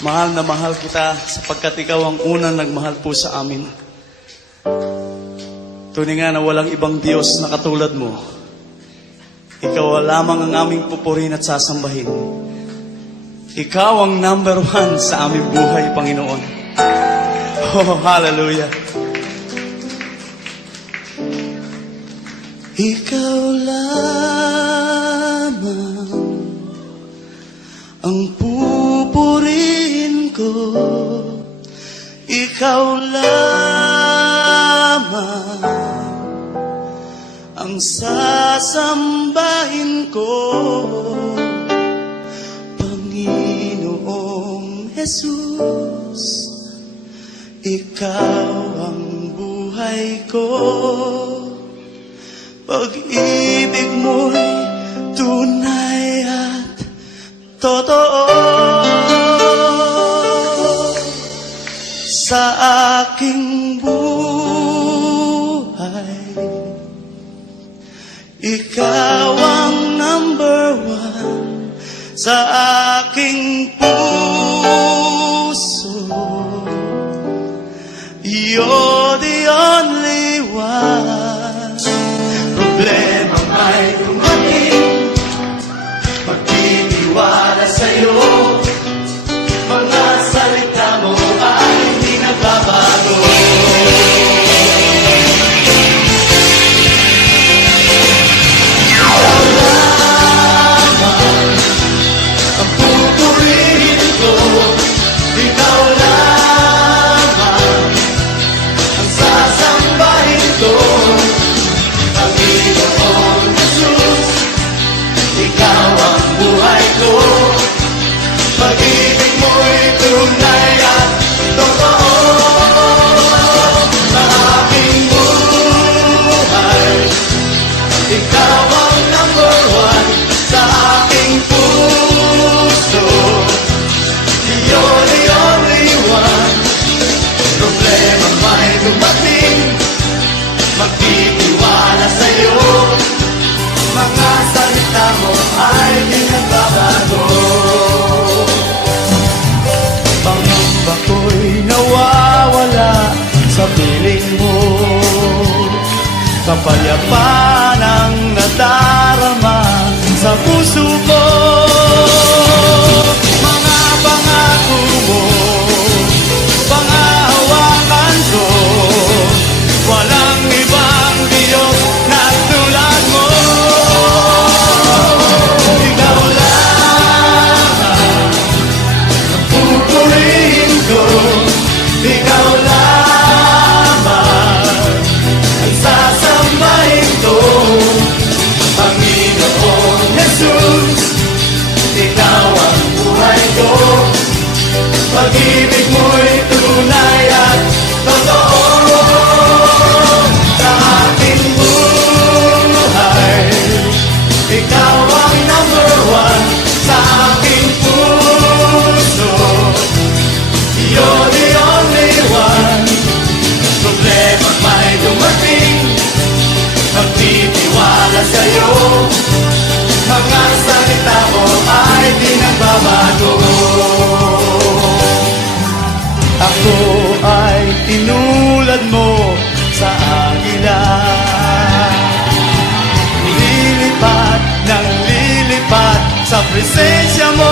Mahal na mahal kita sapagkat ikaw ang unang nagmahal po sa amin. Tunay nga na walang ibang Diyos na katulad mo. Ikaw lamang ang aming pupurin at sasambahin. Ikaw ang number 1 sa aming buhay, Panginoon. Oh, hallelujah. Ikaw lamang ang pupurihin ko. Ikaw lamang ang sasambahin ko. Panginoong Jesus, ikaw ang buhay ko. Pag-ibig mo'y tunay at totoo sa aking buhay. Ikaw ang number 1 sa aking puso. You're the only one. Problema may dumating, magtitiwala sa'yo. Mga salita mo ay hindi nagbabago. Ikaw lamang ang pupurihin ko. Ikaw lamang ang sasambahin ko. Panginoong Jesus, ikaw ang buhay ko. Pag-ibig mo'y tunay at totoo sa aking buhay. Ikaw ang number 1 sa aking puso. You're the only one. Problema may dumating, magtitiwala sa'yo. Mga salita mo ay di nagbabago. Pangamba ko'y nawawala sa piling mo. Kapayapaan ang nadarama sa puso ko. Mga pangako mo, pangahawakan ko. Walang ibang Diyos na tulad mo. Ikaw lamang ang pupurihin ko. Ikaw lamang ang sasambahin ko. Panginoong Jesus, ikaw ang buhay ko. Pag-ibig mo'y tunay at totoo sa aking buhay. Ikaw ang number 1 sa aking puso. You're the only one. Problema may dumating, magtitiwala sa'yo. Mga salita mo ay di nagbabago. Ako ay tinulad mo sa agila. Lilipat ng lilipat sa presensya mo.